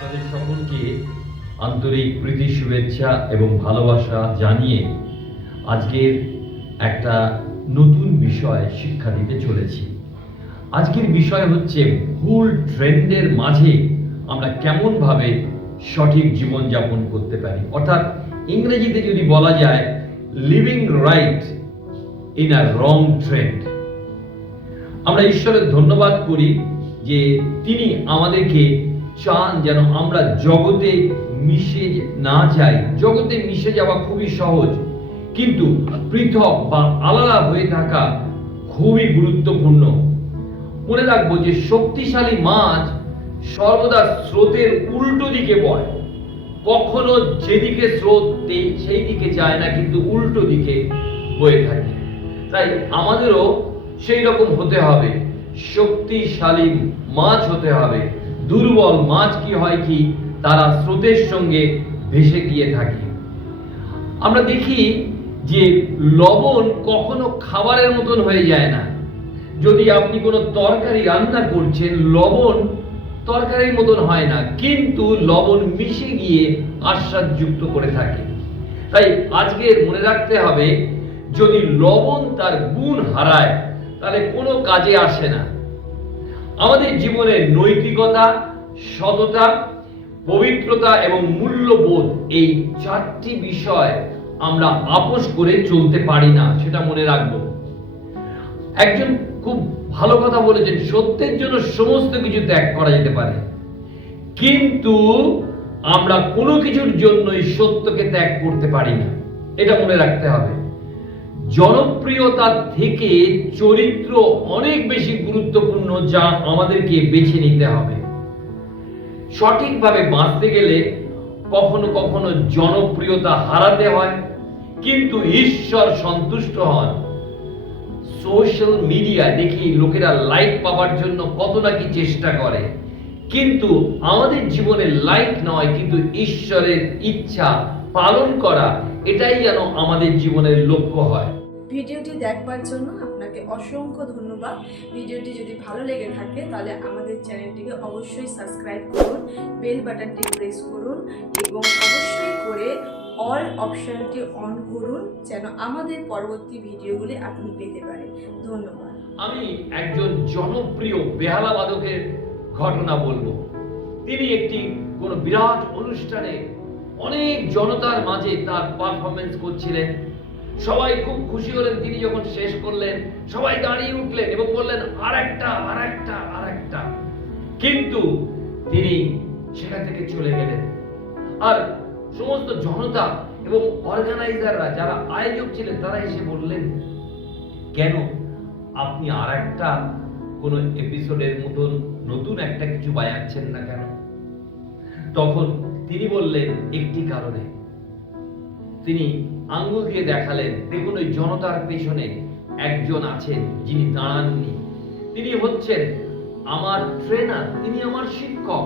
আপনাদের সকলকে আন্তরিক প্রীতি শুভেচ্ছা এবং ভালোবাসা জানিয়ে আজকের একটা নতুন বিষয় শিক্ষা দিতে চলেছি। আজকের বিষয় হচ্ছে ভুল ট্রেন্ডের মাঝে আমরা কেমনভাবে সঠিক জীবনযাপন করতে পারি, অর্থাৎ ইংরেজিতে যদি বলা যায় living right in a wrong trend. আমরা ঈশ্বরের ধন্যবাদ করি যে তিনি আমাদেরকে চান যেন আমরা জগতে মিশে না যাই। জগতে মিশে যাওয়া খুবই সহজ, কিন্তু পৃথক বা আলাদা হয়ে থাকা খুবই গুরুত্বপূর্ণ। মনে রাখবো যে শক্তিশালী মাছ সর্বদা স্রোতের উল্টো দিকে বয়, কখনো যেদিকে স্রোত সেই দিকে যায় না, কিন্তু উল্টো দিকে বয়ে থাকে। তাই আমাদেরও সেই রকম হতে হবে, শক্তিশালী মাছ হতে হবে। দুর্বল মাছ কি হয় কি, তারা স্রোতের সঙ্গে ভেসে গিয়ে থাকে। আমরা দেখি যে লবণ কখনো খাবারের মতন হয়ে যায় না। যদি আপনি কোনো তরকারি রান্না করছেন, লবণ তরকারির মতন হয় না, কিন্তু লবণ মিশে গিয়ে আস্বাদযুক্ত করে থাকে। তাই আজকে মনে রাখতে হবে, যদি লবণ তার গুণ হারায় তাহলে কোনো কাজে আসে না। আমাদের জীবনে নৈতিকতা, সততা, পবিত্রতা এবং মূল্যবোধ, এই চারটি বিষয় আমরা আপোস করে চলতে পারি না, সেটা মনে রাখবো। একজন খুব ভালো কথা বলেছেন, সত্যের জন্য সমস্ত কিছু ত্যাগ করা যেতে পারে, কিন্তু আমরা কোনো কিছুর জন্যই সত্যকে ত্যাগ করতে পারি না, এটা মনে রাখতে হবে। জনপ্রিয়তা থেকে চরিত্র অনেক বেশি গুরুত্বপূর্ণ, যা আমাদেরকে বেছে নিতে হবে। সঠিকভাবে বাঁচতে গেলে কখনো কখনো জনপ্রিয়তা হারাতে হয়, কিন্তু ঈশ্বর সন্তুষ্ট হন। সোশ্যাল মিডিয়া দেখি লোকেরা লাইক পাওয়ার জন্য কত নাকি চেষ্টা করে, কিন্তু আমাদের জীবনে লাইক নয়, কিন্তু ঈশ্বরের ইচ্ছা পালন করা, এটাই যেন আমাদের জীবনের লক্ষ্য হয়। ভিডিওটি দেখবার জন্য আপনাকে অসংখ্য ধন্যবাদ। ভিডিওটি যদি ভালো লেগে থাকে তাহলে আমাদের চ্যানেলটিকে অবশ্যই সাবস্ক্রাইব করুন, বেল বাটনটি প্রেস করুন এবং অবশ্যই করে অল অপশনটি অন করুন, যেন আমাদের পরবর্তী ভিডিওগুলি আপনি পেতে পারেন। ধন্যবাদ। আমি একজন জনপ্রিয় বেহালা বাদকের ঘটনা বলবো। তিনি একটি কোন বিরাট অনুষ্ঠানে অনেক জনতার মাঝে তার পারফরমেন্স করছিলেন। সবাই খুব খুশি হলেন। তিনি যখন শেষ করলেন, সবাই দাঁড়িয়ে উঠলেন এবং বললেন আরেকটা, কিন্তু তিনি সেখান থেকে চলে গেলেন। আর সমস্ত জনতা এবং অর্গানাইজাররা, যারা আয়োজক ছিলেন, তারা এসে বললেন, কেন আপনি আরেকটা কোন এপিসোডের মতন নতুন একটা কিছু বাজাচ্ছেন না কেন? তখন তিনি বললেন, একটি কারণে। তিনি আঙ্গুল দিয়ে দেখালেন, দেখুন ওই জনতার পেছনে একজন আছেন যিনি দাঁড়াননি। তিনি হচ্ছেন আমার ট্রেনার, তিনি আমার শিক্ষক।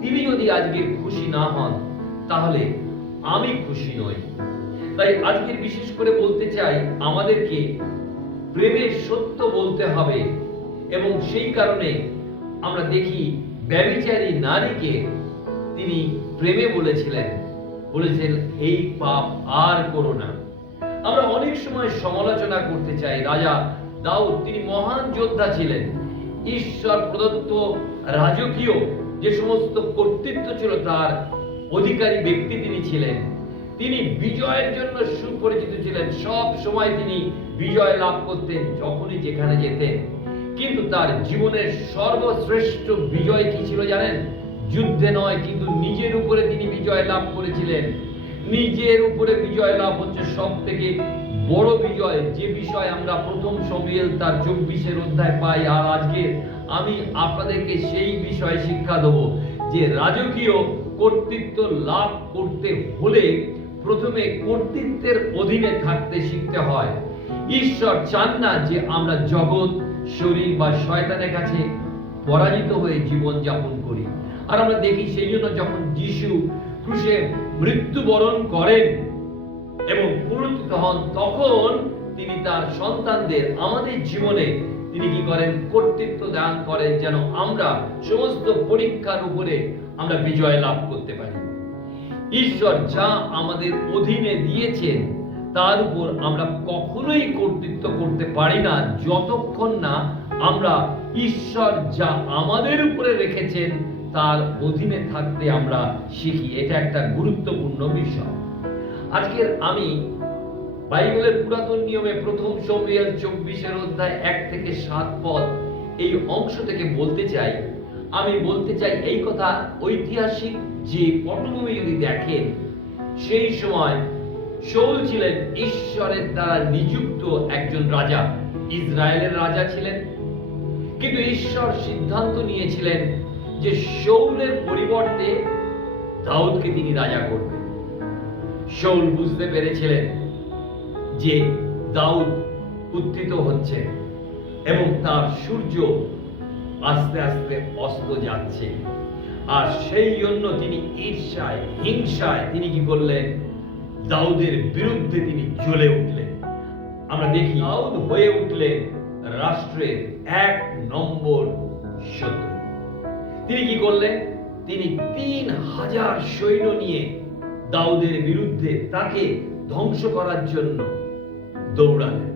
তিনি যদি আজকে খুশি না হন তাহলে আমি খুশি নই। তাই আজকে বিশেষ করে বলতে চাই, আমাদেরকে প্রেমের সত্য বলতে হবে। এবং সেই কারণে আমরা দেখি ব্যভিচারী নারীকে তিনি প্রেমে বলেছেন এই পাপ আর করো না। আমরা অনেক সময় সমালোচনা করতে চাই। রাজা দাউদ, তিনি মহান যোদ্ধা ছিলেন, ঈশ্বর প্রদত্ত রাজকীয় যে সমস্ত কর্তৃত্ব ছিল তার অধিকারী ব্যক্তি তিনি ছিলেন। তিনি বিজয়ের জন্য সুপরিচিত ছিলেন, সব সময় তিনি বিজয় লাভ করতেন যখনই যেখানে যেতেন। কিন্তু তার জীবনের সর্বশ্রেষ্ঠ বিজয় কি ছিল জানেন? যুদ্ধে নয়, কিন্তু নিজের উপরে তিনি বিজয় লাভ করেছিলেন। নিজের উপরে বিজয় লাভ হচ্ছে সব থেকে বড় বিজয়, যে বিষয় আমরা প্রথম শমূয়েল তার 24 অধ্যায় পাই। আর আজকে আমি আপনাদেরকে সেই বিষয়ে শিক্ষা দেব যে রাজকীয় কর্তৃত্ব লাভ করতে হলে প্রথমে কর্তৃত্বের অধীনে থাকতে শিখতে হয়। ঈশ্বর চান না যে আমরা জগৎ, শরীর বা শয়তানের কাছে পরাজিত হয়ে জীবন যাপন করি। আর আমরা দেখি সেই জন্য যখন যিশু ক্রুশে মৃত্যুবরণ করেন এবং পুনরুত্থিত হন, তখন তিনি তার সন্তানদের, আমাদের জীবনে তিনি কি করেন? কর্তৃত্ব দান করেন, যেন আমরা সমস্ত পরীক্ষার উপরে আমরা বিজয় লাভ করতে পারি। ঈশ্বর যা আমাদের অধীনে দিয়েছেন তার উপর আমরা কখনোই কর্তৃত্ব করতে পারি না যতক্ষণ না আমরা ঈশ্বর যা আমাদের উপরে রেখেছেন তার অধীনে থাকতে আমরা শিখি। এটা একটা গুরুত্বপূর্ণ বিষয়। আজকের আমি বাইবেলের পুরাতন নিয়মে প্রথম শমূয়েল 24 অধ্যায় 1 থেকে 7 পদ এই অংশ থেকে বলতে চাই। আমি বলতে চাই এই কথা, ঐতিহাসিক যে পটভূমি যদি দেখেন, সেই সময় শাউল ছিলেন ঈশ্বরের দ্বারা নিযুক্ত একজন রাজা, ইসরায়েলের রাজা ছিলেন। কিন্তু ঈশ্বর সিদ্ধান্ত নিয়েছিলেন যে শাউলের পরিবর্তে দাউদকে তিনি রাজা করবেন। শাউল বুঝতে পেরেছিলেন যে দাউদ উত্থিত হচ্ছে এবং তার সূর্য আস্তে আস্তে অস্ত যাচ্ছে, আর সেই জন্য তিনি ঈর্ষায়, হিংসায় তিনি কি করলেন, দাউদের বিরুদ্ধে তিনি জ্বলে উঠলেন। আমরা দেখি দাউদ হয়ে উঠলেন রাষ্ট্রের 1 নম্বর শত্রু। তিনি কি করলেন, তিনি 3000 সৈন্য নিয়ে দাউদের বিরুদ্ধে তাকে ধ্বংস করার জন্য দৌড়ালেন।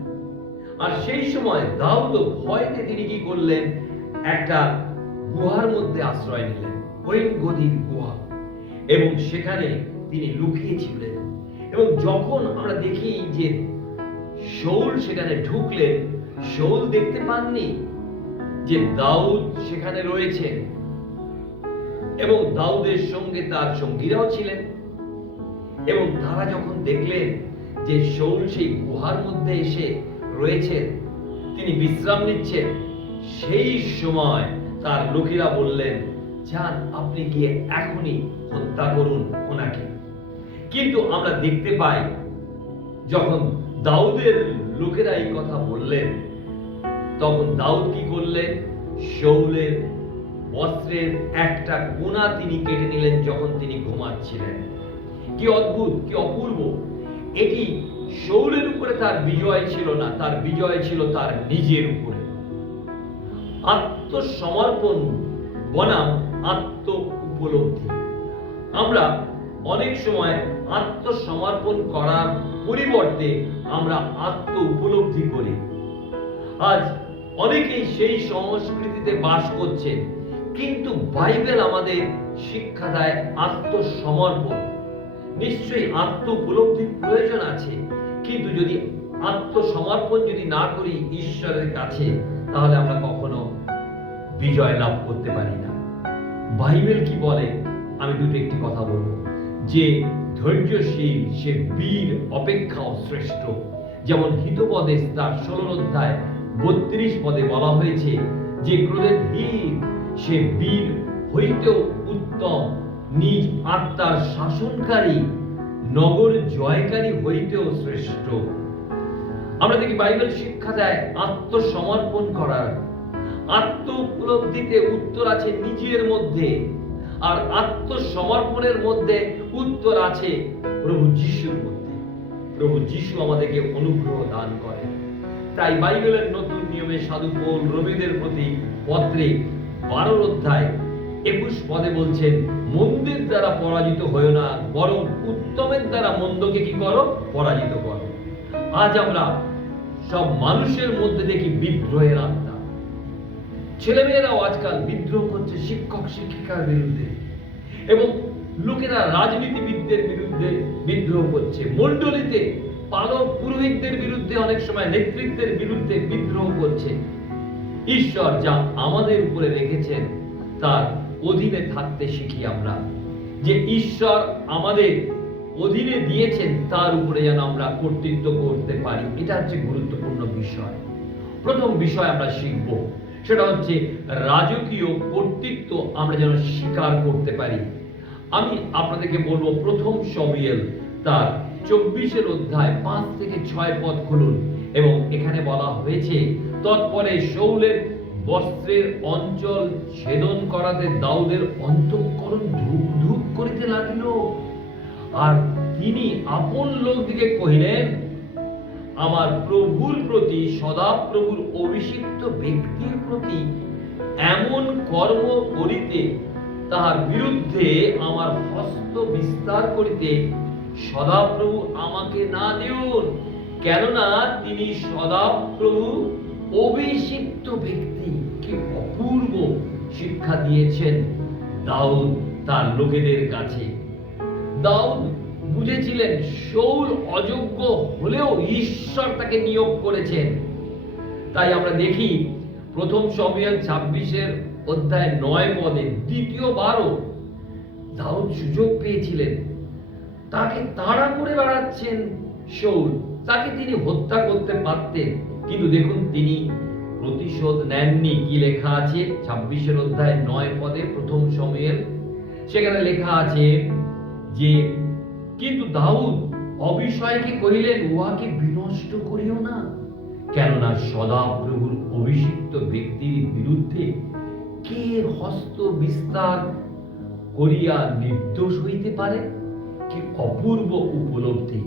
আর সেই সময় দাউদ ভয়তে তিনি কি করলেন, একটা গুহার মধ্যে আশ্রয় নিলেন, হরিণ গদির গুহা, এবং সেখানে তিনি লুকিয়েছিলেন। এবং যখন আমরা দেখি যে শাউল সেখানে ঢুকলেন, শাউল দেখতে পাননি যে দাউদ সেখানে রয়েছেন, এবং দাউদের সঙ্গে তার সঙ্গীরাও ছিলেন। এবং তারা যখন দেখলেন যে শাউল সেই গুহার মধ্যে এসে রয়েছেন, তিনি বিশ্রাম নিচ্ছেন, সেই সময় তার লোকেরা বললেন, যান আপনি গিয়ে এখনই হত্যা করুন ওনাকে। কিন্তু আমরা দেখতে পাই যখন দাউদের লোকেরা এই কথা বললেন, তখন দাউদ কি করলেন, শাউলের বস্ত্রের একটা কোণা তিনি কেটে নিলেন যখন তিনি ঘুমাচ্ছিলেন। কি অদ্ভুত, কি অপূর্ব! এটি শাউলের উপরে তার বিজয় ছিল না, তার বিজয় ছিল তার নিজের উপরে। আত্মসমর্পণ বনাম আত্ম উপলব্ধি। আমরা অনেক সময় আত্মসমর্পণ করার পরিবর্তে আমরা আত্ম উপলব্ধি করি। আজ অনেকেই সেই সংস্কৃতিতে বাস করছেন, কিন্তু বাইবেল আমাদের শিক্ষা দেয় আত্মসমর্পণ। নিশ্চয়ই আত্ম উপলব্ধির প্রয়োজন আছে, কিন্তু যদি আত্মসমর্পণ যদি না করি ঈশ্বরের কাছে, তাহলে আমরা কখনো বিজয় লাভ করতে পারি না। বাইবেল কি বলে, আমি একটি কথা বলবো, যে ধৈর্যশীল সে বীর অপেক্ষাও শ্রেষ্ঠ। যেমন হিতোপদে তার 16 অধ্যায় 32 পদে বলা হয়েছে যে ক্রোধের ধীর সে বীর হইতেও উত্তম, নিজ আত্মার শাসনকারী নগর জয়কারী হইতেও শ্রেষ্ঠ। আমরা দেখি বাইবেল শিক্ষা দেয় আত্মসমর্পণ করার। আত্ম উপলব্ধিতে উত্তর আছে নিজের মধ্যে, আর আত্মসমর্পণের মধ্যে উত্তর আছে প্রভু যিশুর মধ্যে। প্রভু যিশু আমাদেরকে অনুগ্রহ দান করেন। তাই বাইবেলের নতুন নিয়মে সাধু পৌল রোমীদের প্রতি পত্রে 12 অধ্যায় 21 পদে বলছেন, মন্দের দ্বারা পরাজিত হয়েও না, বরং উত্তমের দ্বারা মন্দকে কি করো, পরাজিত করো। আজ আমরা সব মানুষের মধ্যে দেখি বিদ্রোহের আত্মা। ছেলেমেয়েরাও আজকাল বিদ্রোহ করছে শিক্ষক শিক্ষিকার বিরুদ্ধে, এবং লোকেরা রাজনীতিবিদদের বিরুদ্ধে বিদ্রোহ করছে, মণ্ডলীতে পালক পুরোহিতদের বিরুদ্ধে, অনেক সময় নেতৃত্বের বিরুদ্ধে বিদ্রোহ করছে। ঈশ্বর যা আমাদের উপরে রেখেছেন তার অধীনে থাকতে শিখি আমরা, যে ঈশ্বর আমাদের অধীনে দিয়েছেন তার উপরে যেন আমরা কর্তৃত্ব করতে পারি। এটা হচ্ছে গুরুত্বপূর্ণ বিষয়। প্রথম বিষয় আমরা শিখব, সেটা হচ্ছে রাজকীয় কর্তৃত্ব আমরা যেন স্বীকার করতে পারি। আমি আপনাদেরকে বলবো প্রথম শমূয়েল তার 24 অধ্যায় 5 থেকে 6 পদ খুলুন, এবং এখানে বলা হয়েছে, তৎপরে শাউলের বস্ত্রের অঞ্চল ছেদন করাতে দাউদের অন্তঃকরণ ধুক ধুক করিতে লাগিল, আর তিনি আপন লোকদিকে কহিলেন, আমার প্রভুর প্রতি, সদাপ্রভুর অভিষিক্ত ব্যক্তির প্রতি এমন কর্ম করিতে তাহার বিরুদ্ধে আমার হস্ত বিস্তার করিতে সদাপ্রভু আমাকে না দিউন, কেননা তিনি সদাপ্রভু অভিষিক্ত ব্যক্তি। কি অপূর্ব শিক্ষা দিয়েছেন দাউদ তার লোকেদের কাছে। দাউদ বুঝেছিলেন শাউল অযোগ্য হলেও ঈশ্বর তাকে নিয়োগ করেছেন। তাই আমরা দেখি প্রথম শমূয়েল 26 অধ্যায় 9 পদে দ্বিতীয়বারও দাউদ সুযোগ পেয়েছিলেন। তাকে তাড়া করে বেড়াচ্ছেন শাউল, তাকে তিনি হত্যা করতে পারতেন, কিন্তু দেখুন তিনি প্রতিশোধ নেননি। কি লেখা আছে 26 অধ্যায় 9 পদে প্রথম শমূয়েল, সেখানে লেখা আছে যে কিন্তু দাউদ অবিষয়কে কহিলেন, উহাকে বিনষ্ট করিও না, কেননা সদাপ্রভুর অভিষিক্ত ব্যক্তির বিরুদ্ধে কে হস্ত বিস্তার করিয়া নির্দোষ হইতে পারে। কি অপূর্ব উপলব্ধি!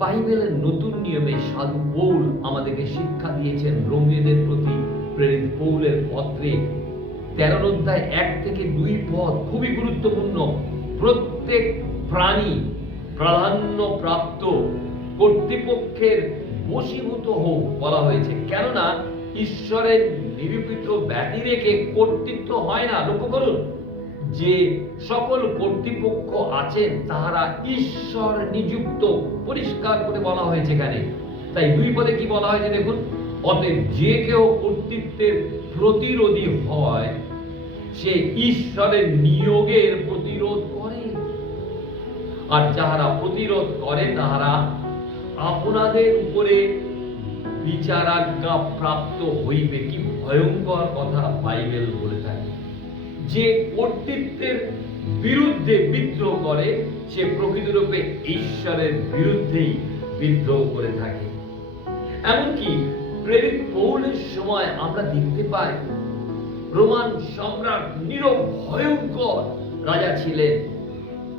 বাইবেলের নতুন নিয়মে সাধু পৌল আমাদেরকে শিক্ষা দিয়েছেন। রোমীয়দের প্রতি প্রেরিত পৌলের পত্রে 13 অধ্যায় 1 থেকে 2 পদ খুবই গুরুত্বপূর্ণ। প্রত্যেক প্রাণী প্রাধান্য প্রাপ্ত কর্তৃপক্ষের বশীভূত হোক বলা হয়েছে, কেননা ঈশ্বরের নিরূপিত ব্যতি রেখে কর্তৃত্ব হয় না। লক্ষ্য করুন যে সকল কর্তৃপক্ষ আছেন তাহারা ঈশ্বর নিযুক্ত, পরিষ্কার করে বলা হয়েছে এখানে। তাই 2 পদে কি বলা হয়েছে দেখুন, অতএব যে কেউ কর্তৃত্বের প্রতিরোধী হয় সে ঈশ্বরের নিয়োগের প্রতিরোধ করে, আর যাহারা প্রতিরোধ করে তাহারা আপনাদের উপরে বিচারাজ্ঞা প্রাপ্ত হইবে। কি ভয়ঙ্কর কথা বাইবেল বলে থাকে! যে কর্তৃত্বের বিরুদ্ধে বিদ্রোহ করে সে প্রকৃতরূপে ঈশ্বরের বিরুদ্ধেই বিদ্রোহ করে থাকে। এমনকি প্রেরিত পৌলের সময় আমরা দেখতে পাই রোমান সম্রাট নীরো ভয়ঙ্কর রাজা ছিলেন,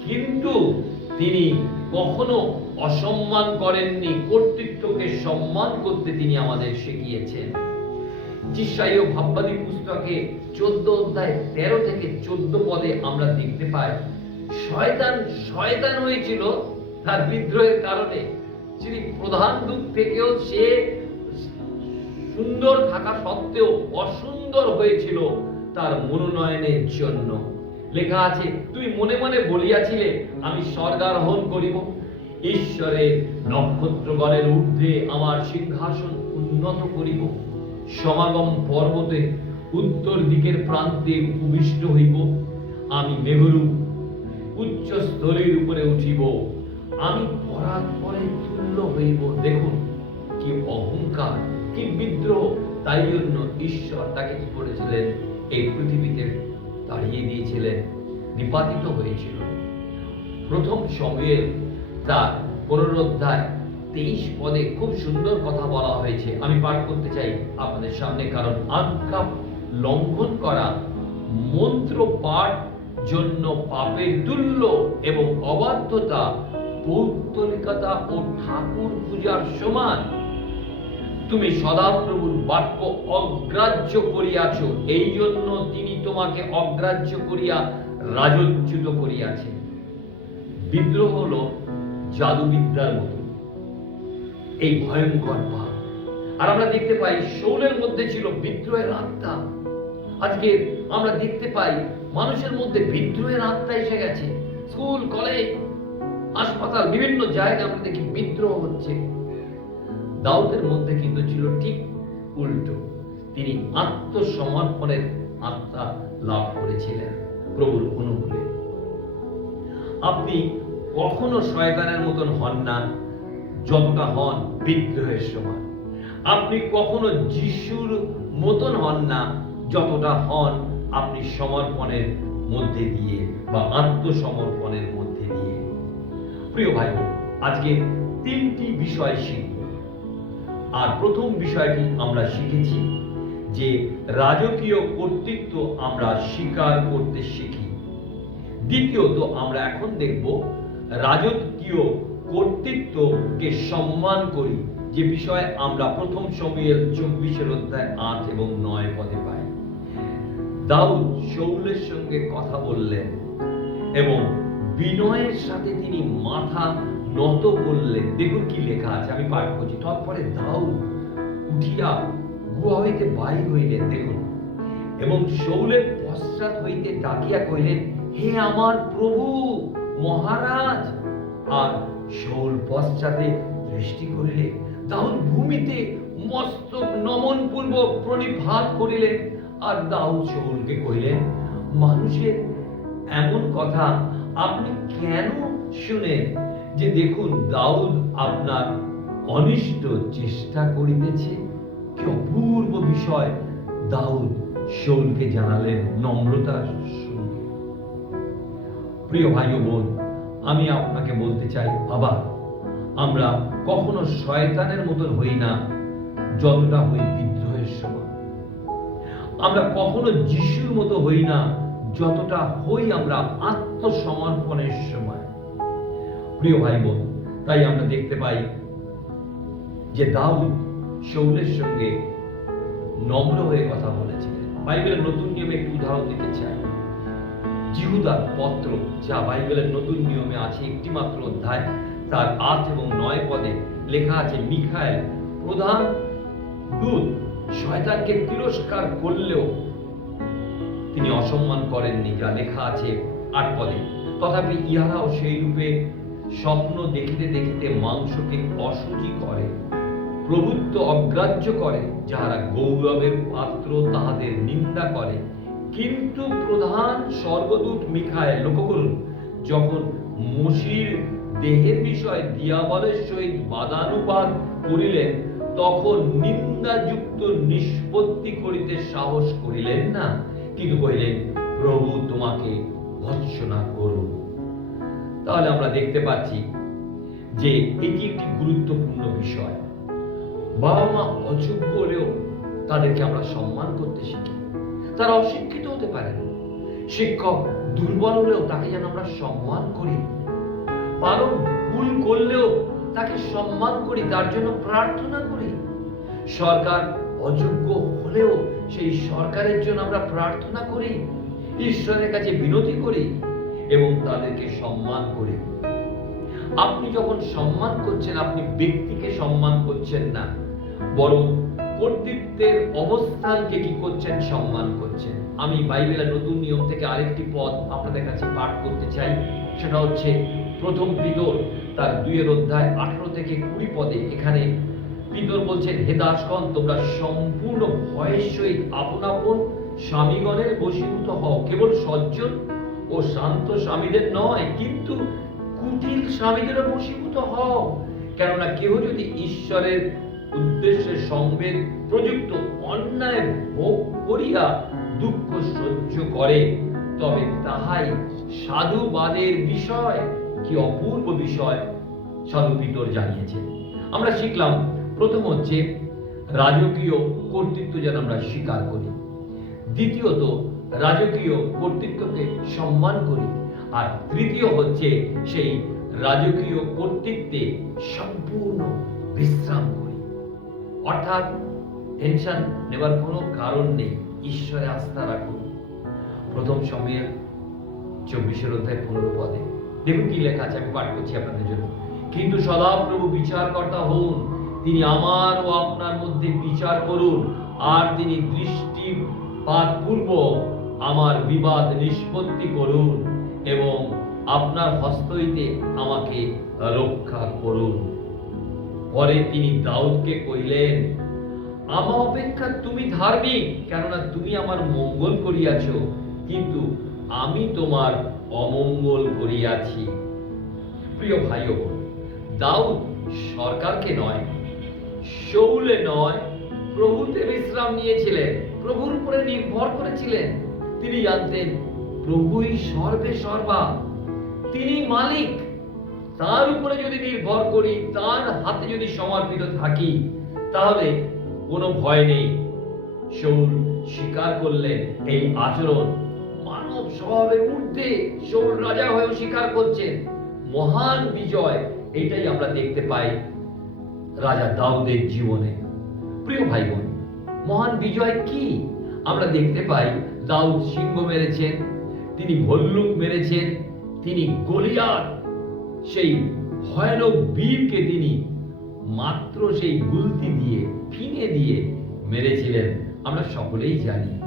কিন্তু তিনি কখনো অসম্মান করেননি। কর্তৃত্বকে সম্মান করতে তিনি আমাদের শিখিয়েছেন। যিশায় ভাববাদী পুস্তকে 14 অধ্যায় 13 থেকে 14 পদে আমরা দেখতে পাই শয়তান হয়েছিল তার বিদ্রোহের কারণে। যিনি প্রধান দূত থেকেও সে সুন্দর থাকা সত্ত্বেও অসুন্দর হয়েছিল তার মনোনয়নের জন্য। লেখা আছে, তুমি মনে মনে বলিয়াছিলে আমি স্বর্গারোহণ করিব, ঈশ্বরের নক্ষত্রগণের ঊর্ধ্বে আমার সিংহাসন উন্নত করিব, সমাগম পর্বতে উত্তর দিকের প্রান্তে উপবিষ্ট হইব, আমি মেঘরূপ উচ্চ স্থলের উপরে উঠিব, আমি পরাৎপরে তুল্য হইব। দেখুন কি অহংকার, কি বিদ্রোহ! তাই জন্য ঈশ্বর তাকে কি করেছিলেন, এই পৃথিবীতে তাড়িয়ে দিয়েছিলেন, নিপাতিত হয়েছিল। প্রথম শমূয়েল তার 15 অধ্যায় 23 পদে খুব সুন্দর কথা বলা হয়েছে। আমি পাঠ করতে চাই আপনাদের সামনে, কারণ আজ্ঞা লঙ্ঘন করা মন্ত্র পাঠ জন্য পাপের তুল্য এবং অবাধ্যতা পৌত্তলিকতা ও ঠাকুর পূজার সমান। তুমি সদাপ্রভুর বাক্য অগ্রাহ্য করিয়াছ, এই জন্য তিনি তোমাকে অগ্রাহ্য করিয়া রাজচ্যুত করিয়াছেন। বিদ্রোহ হলো জাদুবিদ্যার মতো এই ভয়ঙ্কর পাপ। আর আমরা দেখতে পাই শাউলের মধ্যে ছিল বিদ্রোহের আত্মা। আজকে আমরা দেখতে পাই মানুষের মধ্যে বিদ্রোহের আত্মা এসে গেছে। স্কুল, কলেজ, হাসপাতাল, বিভিন্ন জায়গায় আমরা দেখি বিদ্রোহ হচ্ছে। দাউদের মধ্যে কিন্তু ছিল ঠিক উল্টো। তিনি আত্মসমর্পণের আত্মা লাভ করেছিলেন প্রভুর অনুকূলে। আপনি কখনো শয়তানের মতন হন না যতটা হন বিদ্রোহের সময়। আপনি কখনো যিশুর মতন হন না যতটা হন আপনি সমর্পণের মধ্যে দিয়ে বা আত্মসমর্পণের মধ্যে দিয়ে। প্রিয় ভাই, আজকে 3টি বিষয় শিখব। আর প্রথম বিষয়টি আমরা শিখেছি যে রাজকীয় কর্তৃত্ব আমরা স্বীকার করতে শিখি। দ্বিতীয়ত আমরা এখন দেখব রাজকীয় কর্তৃত্বকে সম্মান করি, যে বিষয়ে আমরা প্রথম শমূয়েল 24 অধ্যায় 8 এবং 9 পদে পাই। দাউদ শাউলের সঙ্গে কথা বললেন এবং বিনয়ের সাথে তিনি মাথা নত করলেন। দেখুন কি লেখা আছে, আমি পাঠ করছি। তৎপরে দাউদ উঠিয়া গুহা হইতে বাহির হইলেন, দেখুন, এবং শাউলের পশ্চাৎ হইতে ডাকিয়া কহিলেন, হে আমার প্রভু মহারাজ। আর শাউল পশ্চাতে দৃষ্টি করিলে দাউদ ভূমিতে মস্তক নমন পূর্বক প্রণিপাত করিলেন। আর দাউদ শাউলকে কহিলেন, মানুষের এমন কথা আপনি কেন শুনেন যে দেখুন দাউদ আপনার অনিষ্ট চেষ্টা করিতেছে? কি অপূর্ব বিষয় দাউদ শাউলকে জানালেন নম্রতার সঙ্গে। প্রিয় ভাই ও বোন, আমি আপনাকে বলতে চাই, আবার আমরা কখনো শয়তানের মতন হই না যতটা হই বিদ্রোহের সময়। আমরা কখনো যিশুর মতো হই না যতটা হই আমরা আত্মসমর্পণের সময়। প্রিয় ভাই বোন, তাই আমরা দেখতে পাই যে দাউদ শাউলের সঙ্গে নম্র হয়ে কথা বলেছিলেন। বাইবেলের নতুন নিয়মে একটু উদাহরণ দিতে চাই। জিহুদার পত্র, যা বাইবেলের নতুন নিয়মে আছে একটি মাত্র অধ্যায়, তার 8 এবং 9 পদে লেখা আছে, মিখায়েল প্রধান দূত শয়তানকে তিরস্কার করলেও তিনি অসম্মান করেননি, যা লেখা আছে 8 পদে। তথাপি ইহারাও সেই রূপে স্বপ্ন দেখিতে দেখিতে মাংসকে অশুচি করে, প্রভুত্ব অগ্রাহ্য করে, যাহারা গৌরবের পাত্র তাহাদের নিন্দা করে। কিন্তু প্রধান স্বর্গদূত মিখায়েল, লক্ষ্য করুন, যখন মসির দেহের বিষয় দিয়াবলের সহিত বাদানুবাদ করিলেন, তখন নিন্দাযুক্ত নিষ্পত্তি করিতে সাহস করিলেন না, কিন্তু কহিলেন, প্রভু তোমাকে ভৎসনা করুন। তাহলে আমরা দেখতে পাচ্ছি যে এটি একটি গুরুত্বপূর্ণ বিষয়। বাবা মা অযোগ্য হলেও তাদেরকে আমরা সম্মান করতে শিখি। তারা অশিক্ষিত হতে পারে, শিক্ষক দুর্বল হলেও তাকে যেন আমরা সম্মান করি। পালক ভুল করলেও তাকে সম্মান করি, তার জন্য প্রার্থনা করি। সরকার অযোগ্য হলেও সেই সরকারের জন্য আমরা প্রার্থনা করি, ঈশ্বরের কাছে বিনতি করি এবং তাদেরকে সম্মান করি। আপনি যখন সম্মান করছেন, আপনি ব্যক্তিকে সম্মান করছেন না, বরং কর্তৃত্বের অবস্থানকে কি করছেন? সম্মান করছেন। আমি বাইবেলের নতুন নিয়ম থেকে আরেকটি পদ আপনাদের কাছে পাঠ করতে চাই। সেটা হচ্ছে প্রথম পিতর তার 2 অধ্যায় 18 থেকে 20 পদে। এখানে পিতর বলছেন, হে দাসগণ, তোমরা সম্পূর্ণ ভয়ের সহিত আপন আপন স্বামীগণের বশীভূত হও, কেবল সজ্জন ও শান্ত স্বামীদের নয়, কিন্তু কুটিল স্বামীদেরও বশীভূত হও। কেননা কেহ যদি ঈশ্বরের উদ্দেশ্যে সংবেদ প্রযুক্ত অন্যায় ভোগ করিয়া দুঃখ সহ্য করে, তবে তাহাই সাধুবাদের বিষয়। কি অপূর্ব বিষয় সাধু পিতর জানিয়েছেন। আমরা শিখলাম, প্রথম হচ্ছে রাজকীয় কর্তৃত্ব যেন আমরা স্বীকার করি, দ্বিতীয়ত রাজকীয় কর্তৃত্বকে সম্মান করি, আর তৃতীয় হচ্ছে সেই রাজকীয় কর্তৃত্বে সম্পূর্ণ বিশ্রাম করি। অর্থাৎ টেনশন নেবার কোনো কারণ নেই, ঈশ্বরে আস্থা রাখুন। প্রথম সময়ের 24 অধ্যায় 15 পদে দেখুন কি লেখা আছে, আমি পাঠ করছি আপনাদের জন্য। কিন্তু সদাপ্রভু বিচারকর্তা হন, তিনি আমার ও আপনার মধ্যে বিচার করুন, আর তিনি দৃষ্টিপাত পূর্বক আমার বিবাদ নিষ্পত্তি করুন এবং আপনার হস্ত হইতে আমাকে রক্ষা করুন। পরে তিনি দাউদকে কহিলেন, আমার অপেক্ষা তুমি ধার্মিক, কেননা তুমি আমার মঙ্গল করিয়াছ, কিন্তু আমি তোমার অমঙ্গল করিয়াছি। প্রিয় ভাই ও বোন, দাউদ সরকারকে নয়, শাউলে নয়, প্রভুতে বিশ্রাম নিয়েছিলেন, প্রভুর উপরে নির্ভর করেছিলেন। তিনি জানতেন প্রভুই সর্বে সর্বা, তিনি মালিক। তার উপরে যদি নির্ভর করি, তার হাতে যদি সমর্পিত থাকি, তাহলে কোনো ভয় নেই। শাউল স্বীকার করলেন এই আচরণ মানব স্বভাবের ঊর্ধ্বে। শাউল রাজা হয়েও স্বীকার করছেন, মহান বিজয়। এটাই আমরা দেখতে পাই রাজা দাউদের জীবনে। প্রিয় ভাই বোন, মহান বিজয় কি আমরা দেখতে পাই দাউদ সিংহ মেরেছেন, তিনি ভল্লুক মেরেছেন, তিনি গলিয়াত সেই ভয়ানক বীরকে তিনি মাত্র সেই গুলতি দিয়ে ফিঙে দিয়ে মেরেছিলেন, আমরা সকলেই জানি।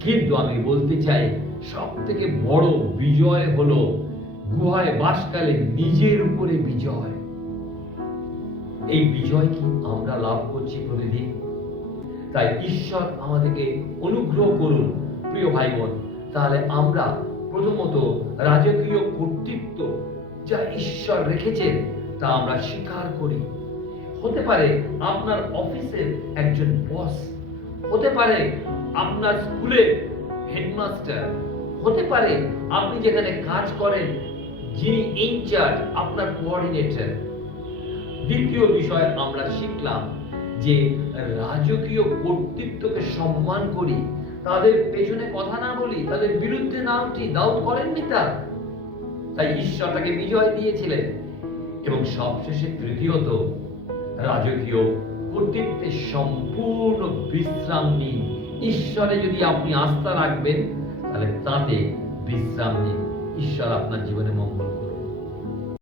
কিন্তু আমি বলতে চাই, সব থেকে বড় বিজয় হলো গুহায় বাসকালে নিজের উপরে বিজয়। এই বিজয় কি আমরা লাভ করছি প্রতিদিন? তাই ঈশ্বর আমাদেরকে অনুগ্রহ করুন প্রিয় ভাই বোন, তাহলে আমরা প্রথমত রাজকীয় কর্তৃত্ব যা ঈশ্বর রেখেছেন তা আমরা স্বীকার করি। হতে পারে আপনার অফিসের একজন বস, হতে পারে আপনার স্কুলের হেডমাস্টার, হতে পারে আপনি যেখানে কাজ করেন যিনি ইনচার্জ, আপনার কোঅর্ডিনেটর। দ্বিতীয় বিষয় আমরা শিখলাম যে রাজকীয় কর্তৃত্বকে সম্মান করি, তাদের পেছনে কথা না বলি, তাদের বিরুদ্ধে না উঠি। দাউদ করেননি তা, তাই ঈশ্বর তাকে বিজয় দিয়েছিলেন। এবং সবশেষে তৃতীয়ত, রাজকীয় কর্তৃত্বের সম্পূর্ণ বিশ্রাম নিন। ঈশ্বরে যদি আপনি আস্থা রাখবেন তাহলে তাতে বিশ্রাম নিন। ঈশ্বর আপনার জীবনে মঙ্গল করুন।